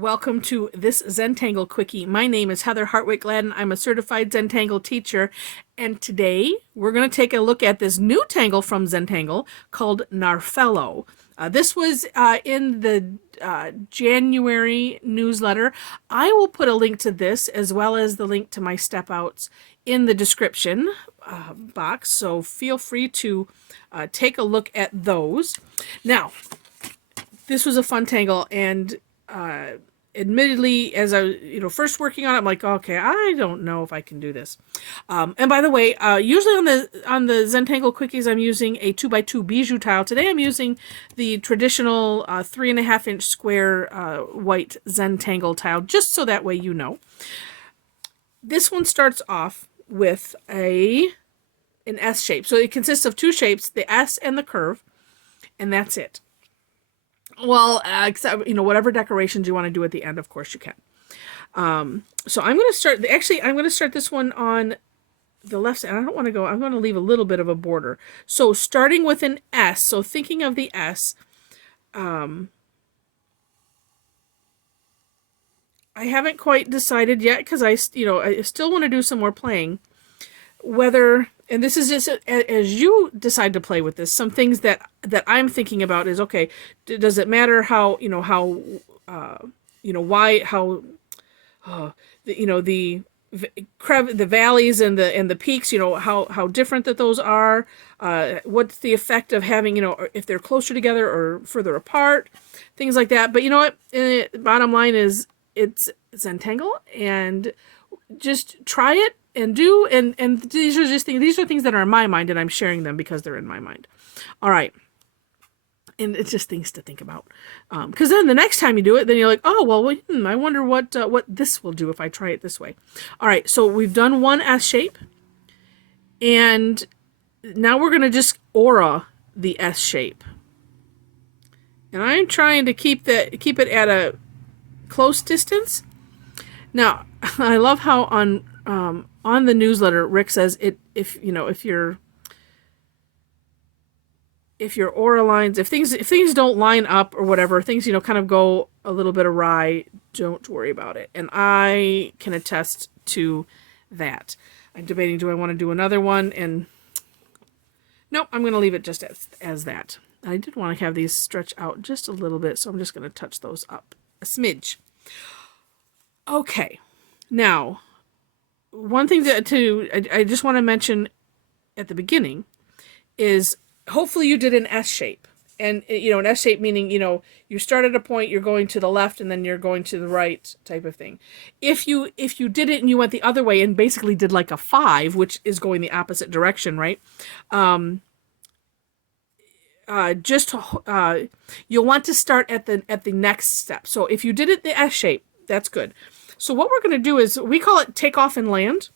Welcome to this Zentangle Quickie. My name is Heather Hartwick Gladden. I'm a Certified Zentangle Teacher, and today we're going to take a look at this new tangle from Zentangle called Narfello. This was in the January newsletter. I will put a link to this as well as the link to my step outs in the description box, so feel free to take a look at those. Now, this was a fun tangle, and admittedly, as I first working on it, I'm like, okay, I don't know if I can do this. And by the way, usually on the Zentangle Quickies, I'm using a 2x2 bijou tile. Today I'm using the traditional 3.5-inch square white Zentangle tile, just so that way you know. This one starts off with an S shape. So it consists of two shapes, the S and the curve, and that's it. Well, except, whatever decorations you want to do at the end, of course you can. So I'm going to start, I'm going to start this one on the left side. I don't want to go, I'm going to leave a little bit of a border. So starting with an S, so thinking of the S, I haven't quite decided yet because I still want to do some more playing. Whether, and this is just as you decide to play with this, some things that I'm thinking about is, okay, does it matter how, the valleys and the peaks, how different that those are, what's the effect of having, if they're closer together or further apart, things like that. But you know what, bottom line is it's Zentangle, and just try it and do, and these are things that are in my mind, and I'm sharing them because they're in my mind. All right. And it's just things to think about. Because then the next time you do it, then you're like, oh, well, I wonder what this will do if I try it this way. All right, so we've done one S shape, and now we're going to just aura the S shape. And I'm trying to keep it at a close distance. Now, I love how on the newsletter, Rick says if your aura lines, if things don't line up or whatever, things kind of go a little bit awry, don't worry about it. And I can attest to that. I'm debating, do I want to do another one? And nope, I'm going to leave it just as that. I did want to have these stretch out just a little bit, so I'm just going to touch those up a smidge. Okay, now one thing I just want to mention at the beginning is, hopefully you did an S shape. And, an S shape meaning, you start at a point, you're going to the left, and then you're going to the right type of thing. If you did it and you went the other way and basically did like a 5, which is going the opposite direction, right? You'll want to start at the next step. So if you did it the S shape, that's good. So what we're going to do is, we call it take off and land.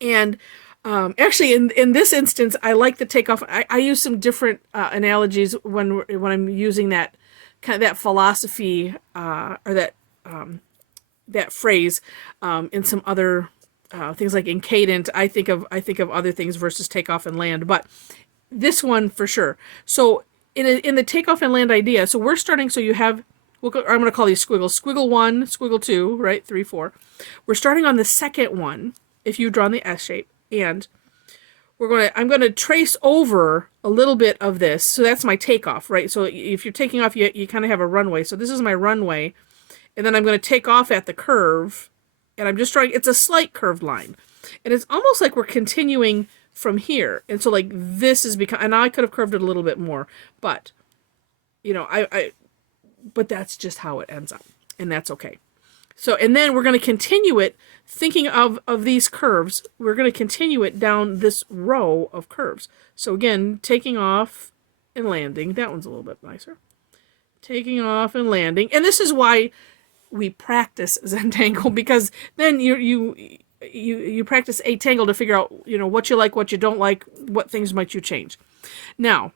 And actually, in this instance, I like the takeoff. I use some different analogies when I'm using that philosophy or that phrase in some other things, like in cadent. I think of other things versus takeoff and land, but this one for sure. So in the takeoff and land idea, so we're starting. So you have, I'm going to call these squiggles. Squiggle 1, squiggle 2, right? 3, 4. We're starting on the second one if you've drawn the S shape. And I'm going to trace over a little bit of this. So that's my takeoff, right? So if you're taking off, you kind of have a runway. So this is my runway. And then I'm going to take off at the curve. And I'm just drawing, it's a slight curved line. And it's almost like we're continuing from here. And so like this is and now I could have curved it a little bit more. But, but that's just how it ends up. And that's okay. So, and then we're going to continue it, thinking of these curves, we're going to continue it down this row of curves. So again, taking off and landing. That one's a little bit nicer. Taking off and landing. And this is why we practice Zentangle, because then you practice a tangle to figure out, what you like, what you don't like, what things might you change. Now,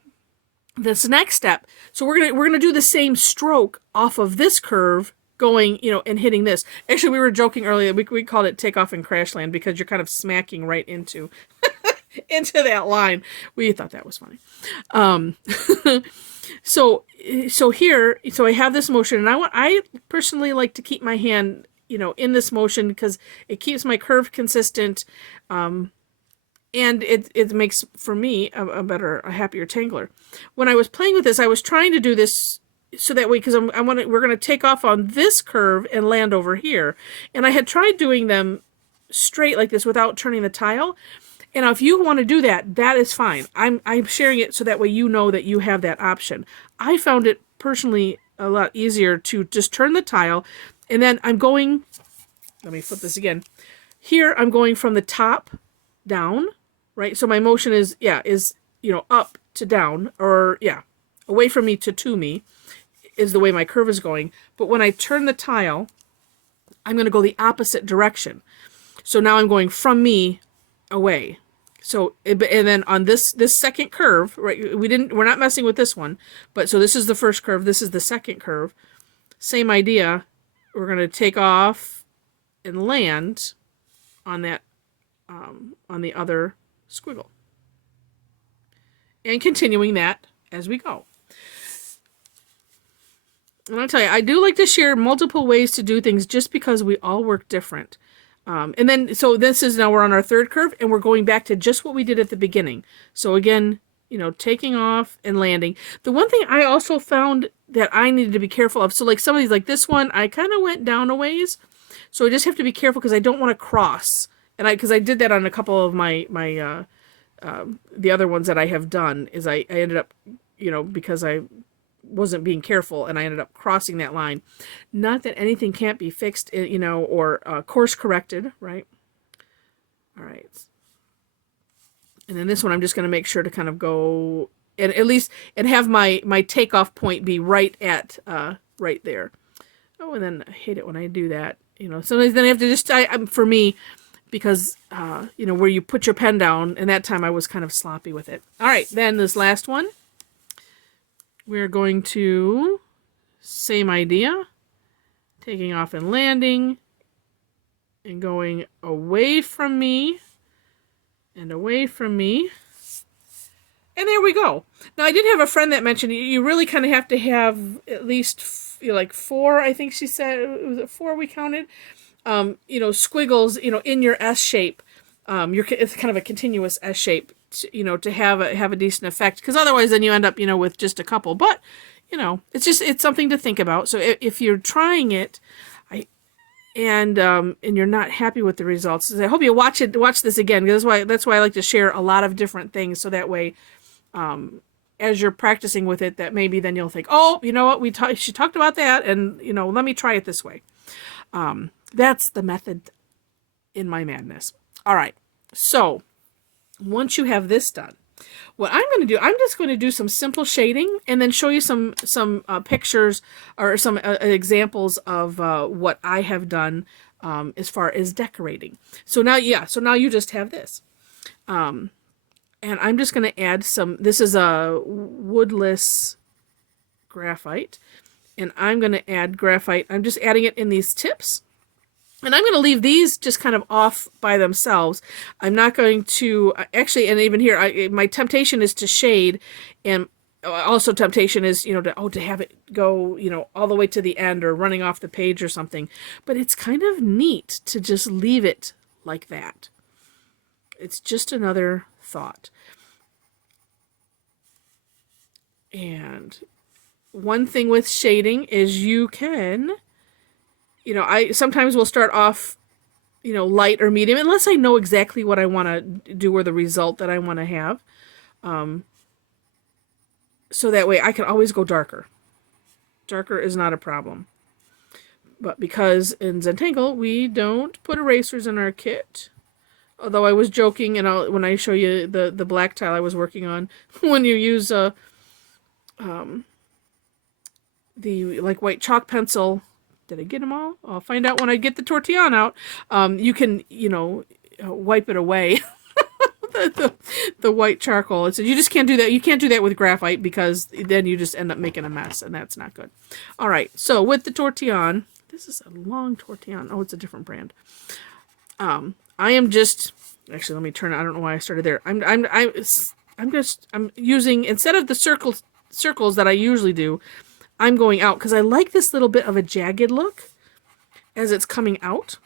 this next step, so we're gonna do the same stroke off of this curve, going, and hitting this. Actually, we were joking earlier, we called it take off and crash land, because you're kind of smacking right into into that line. We thought that was funny. Um, so here, so I have this motion, and I personally like to keep my hand, in this motion because it keeps my curve consistent, and it makes for me a happier tangler. When I was playing with this, I was trying to do this so that way because we're going to take off on this curve and land over here, and I had tried doing them straight like this without turning the tile. And if you want to do that, that is fine. I'm sharing it so that way you know that you have that option. I found it personally a lot easier to just turn the tile, and then I'm going, let me flip this again. Here I'm going from the top down, right? So my motion is up to down, or away from me to me is the way my curve is going. But when I turn the tile, I'm going to go the opposite direction. So now I'm going from me away. So, and then on this second curve, right, we're not messing with this one, but so this is the first curve, this is the second curve. Same idea. We're going to take off and land on that, on the other squiggle. And continuing that as we go. And I'll tell you, I do like to share multiple ways to do things just because we all work different. And then, so this is now we're on our third curve, and we're going back to just what we did at the beginning. So again, taking off and landing. The one thing I also found that I needed to be careful of, so like some of these, like this one, I kind of went down a ways. So I just have to be careful because I don't want to cross. And because I did that on a couple of my the other ones that I have done, is I ended up, because I wasn't being careful and I ended up crossing that line. Not that anything can't be fixed, or course corrected, right? All right. And then this one, I'm just going to make sure to kind of go and at least and have my takeoff point be right at right there. Oh, and then I hate it when I do that. Sometimes then I have to just for me, because where you put your pen down, and that time I was kind of sloppy with it. All right, then this last one. We're going to, same idea, taking off and landing, and going away from me, and away from me. And there we go. Now, I did have a friend that mentioned you really kind of have to have at least, like 4, I think she said, was it 4 we counted? Squiggles, in your S shape. It's kind of a continuous S shape. To have a decent effect, because otherwise then you end up with just a couple. But it's something to think about. So if you're trying it, and you're not happy with the results, I hope you watch this again, because that's why I like to share a lot of different things, so that way as you're practicing with it, that maybe then you'll think, oh, you know what, she talked about that, and let me try it this way. That's the method in my madness. All right, so once you have this done, what I'm going to do, I'm just going to do some simple shading and then show you some pictures or some examples of what I have done as far as decorating. So now you just have this. And I'm just going to add some, this is a woodless graphite, and I'm going to add graphite. I'm just adding it in these tips. And I'm going to leave these just kind of off by themselves. I'm not going to, actually, and even here, my temptation is to shade, and also temptation is, to have it go, all the way to the end or running off the page or something. But it's kind of neat to just leave it like that. It's just another thought. And one thing with shading is you can... I sometimes will start off, light or medium, unless I know exactly what I want to do or the result that I want to have. So that way I can always go darker. Darker is not a problem. But because in Zentangle, we don't put erasers in our kit. Although I was joking, and when I show you the black tile I was working on, when you use the white chalk pencil. Did I get them all? I'll find out when I get the tortillon out. You can, wipe it away. the white charcoal. So you just can't do that. You can't do that with graphite, because then you just end up making a mess, and that's not good. All right. So with the tortillon, this is a long tortillon. Oh, it's a different brand. I am just Actually, let me turn it. I don't know why I started there. I'm using, instead of the circles that I usually do, I'm going out because I like this little bit of a jagged look as it's coming out.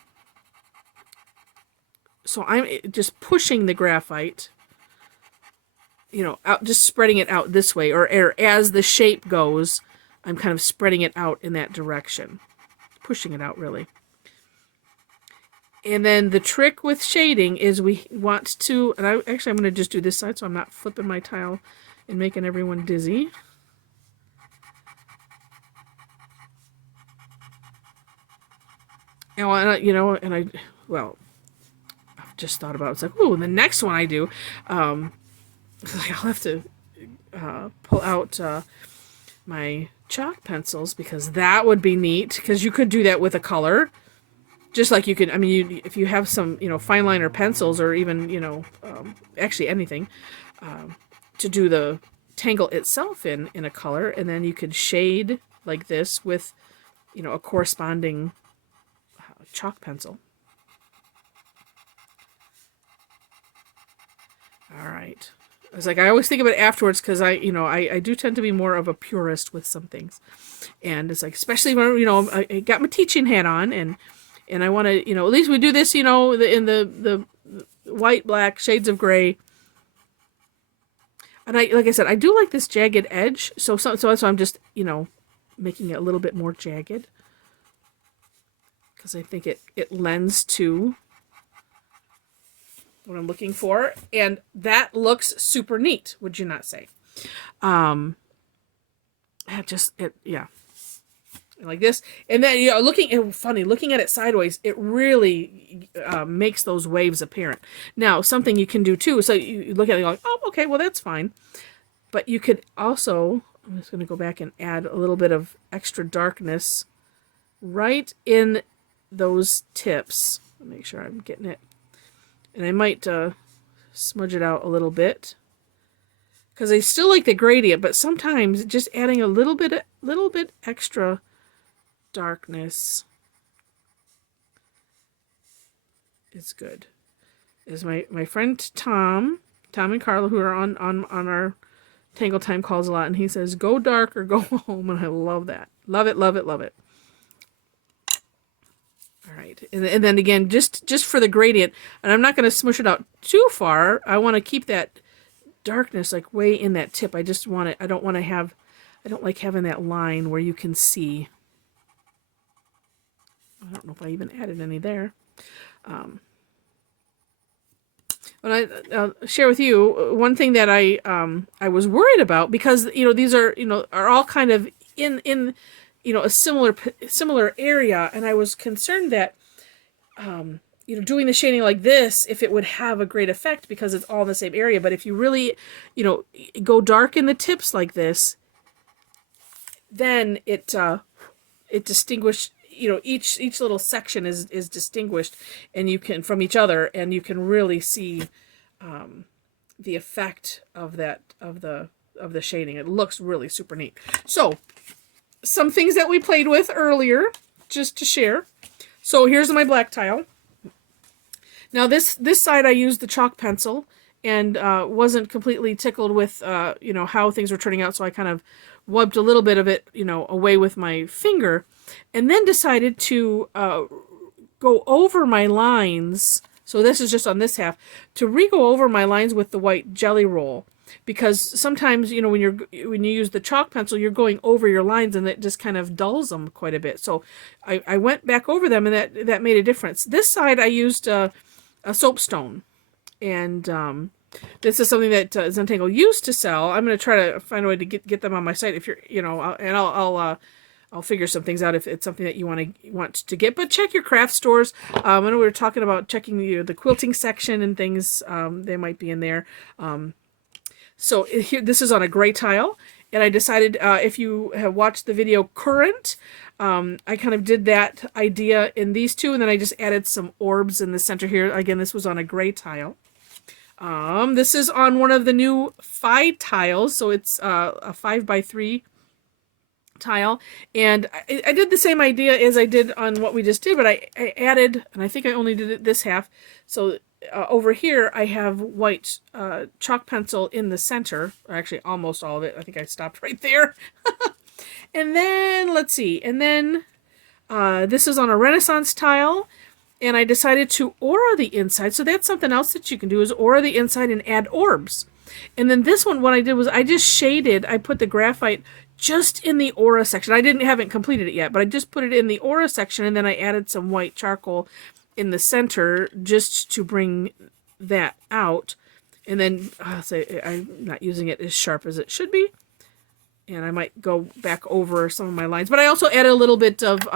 So I'm just pushing the graphite, you know, out, just spreading it out this way, or as the shape goes, I'm kind of spreading it out in that direction, pushing it out really. And then the trick with shading is we want to, and I'm going to just do this side so I'm not flipping my tile and making everyone dizzy. And you know, and I've just thought about it. It's like, ooh, the next one I do, I'll have to pull out my chalk pencils, because that would be neat, because you could do that with a color. Just like you could, I mean, if you have some, you know, fine liner pencils, or even, you know, actually anything, to do the tangle itself in a color, and then you could shade like this with, you know, a corresponding chalk pencil. All right. I was like, I always think of it afterwards, because I do tend to be more of a purist with some things, and it's like, especially when, you know, I got my teaching hat on, and I want to, you know, at least we do this, you know, in the white, black, shades of gray. And like I said, I do like this jagged edge. So I'm just, you know, making it a little bit more jagged, because I think it lends to what I'm looking for. And that looks super neat, would you not say? Yeah. Like this, and then, you know, looking at it sideways, it really makes those waves apparent. Now, something you can do too, so you look at it going, oh, okay, well, that's fine. But you could also, I'm just going to go back and add a little bit of extra darkness right in those tips. Make sure I'm getting it, and I might smudge it out a little bit, because I still like the gradient, but sometimes just adding a little bit extra darkness is good. Is my friend Tom and Carla, who are on our Tangle Time calls a lot, and he says, go dark or go home, and I love that. Love it, love it, love it. All right, and then again, just for the gradient, and I'm not going to smush it out too far. I want to keep that darkness like way in that tip. I just want it, I don't like having that line where you can see. I don't know if I even added any there. But I'll share with you one thing that I was worried about, because, you know, these are all kind of in you know, a similar area, and I was concerned that you know, doing the shading like this, if it would have a great effect because it's all in the same area. But if you really, you know, go dark in the tips like this, then it distinguishes. You know, each little section is distinguished, and you can, from each other, and you can really see the effect of the shading. It looks really super neat. So, some things that we played with earlier, just to share. So here's my black tile. Now this side I used the chalk pencil, and wasn't completely tickled with you know, how things were turning out, so I kind of wiped a little bit of it, you know, away with my finger. And then decided to go over my lines. So this is just on this half, to re-go over my lines with the white jelly roll, because sometimes, you know, when you use the chalk pencil, you're going over your lines, and it just kind of dulls them quite a bit. So I went back over them, and that made a difference. This side I used a soapstone, and this is something that Zentangle used to sell. I'm going to try to find a way to get them on my site, if you're, you know, and I'll figure some things out if it's something that you want to get. But check your craft stores. I know we were talking about checking the quilting section and things. They might be in there. So here, this is on a gray tile, and I decided, if you have watched the video Current, I kind of did that idea in these two, and then I just added some orbs in the center here. Again, this was on a gray tile. This is on one of the new 5 tiles, so it's a 5x3 tile, and I did the same idea as I did on what we just did, but I added, and I think I only did it this half, so over here I have white chalk pencil in the center, or actually almost all of it. I think I stopped right there. And then, let's see, and then this is on a Renaissance tile, and I decided to aura the inside. So that's something else that you can do, is aura the inside and add orbs. And then this one, what I did was I just shaded, I put the graphite just in the aura section. I haven't completed it yet, but I just put it in the aura section, and then I added some white charcoal in the center just to bring that out. And then I'll say I'm not using it as sharp as it should be. And I might go back over some of my lines. But I also added a little bit of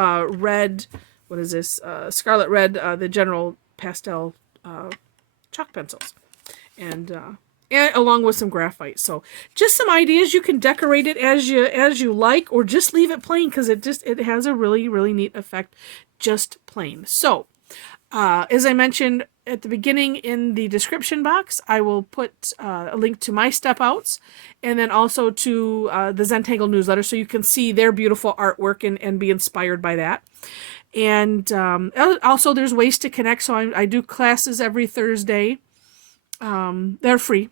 red, what is this? Scarlet red, the general pastel chalk pencils. And along with some graphite. So just some ideas. You can decorate it as you like, or just leave it plain, because it has a really, really neat effect just plain. So as I mentioned at the beginning, in the description box, I will put a link to my step outs, and then also to the Zentangle newsletter, so you can see their beautiful artwork and be inspired by that. And also there's ways to connect. So I do classes every Thursday. They're free.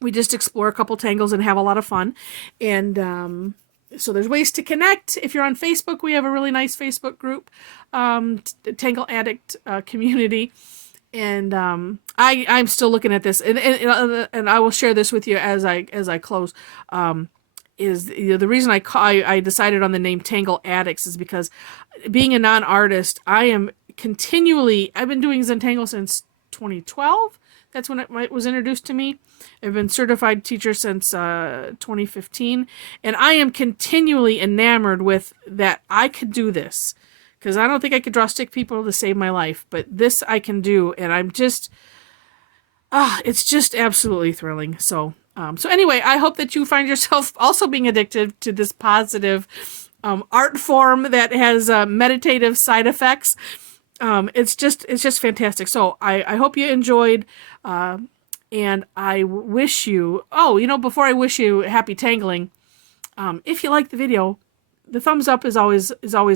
We just explore a couple tangles and have a lot of fun. And so there's ways to connect. If you're on Facebook, we have a really nice Facebook group, Tangle Addict Community. And I'm still looking at this, and I will share this with you as I close. Is the reason I decided on the name Tangle Addicts is because, being a non-artist, I've been doing Zentangle since 2012. That's when it was introduced to me. I've been certified teacher since 2015, and I am continually enamored with that I could do this, because I don't think I could draw stick people to save my life, but this I can do, and I'm just, it's just absolutely thrilling. So anyway, I hope that you find yourself also being addicted to this positive art form that has meditative side effects. It's just fantastic. So I hope you enjoyed, and I wish you, before I wish you happy tangling, if you like the video, the thumbs up is always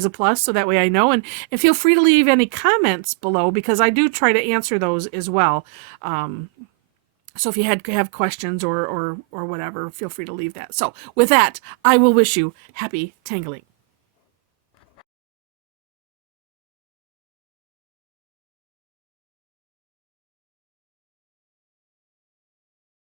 a plus, so that way I know, and feel free to leave any comments below, because I do try to answer those as well. So if you have questions or whatever, feel free to leave that. So with that, I will wish you happy tangling.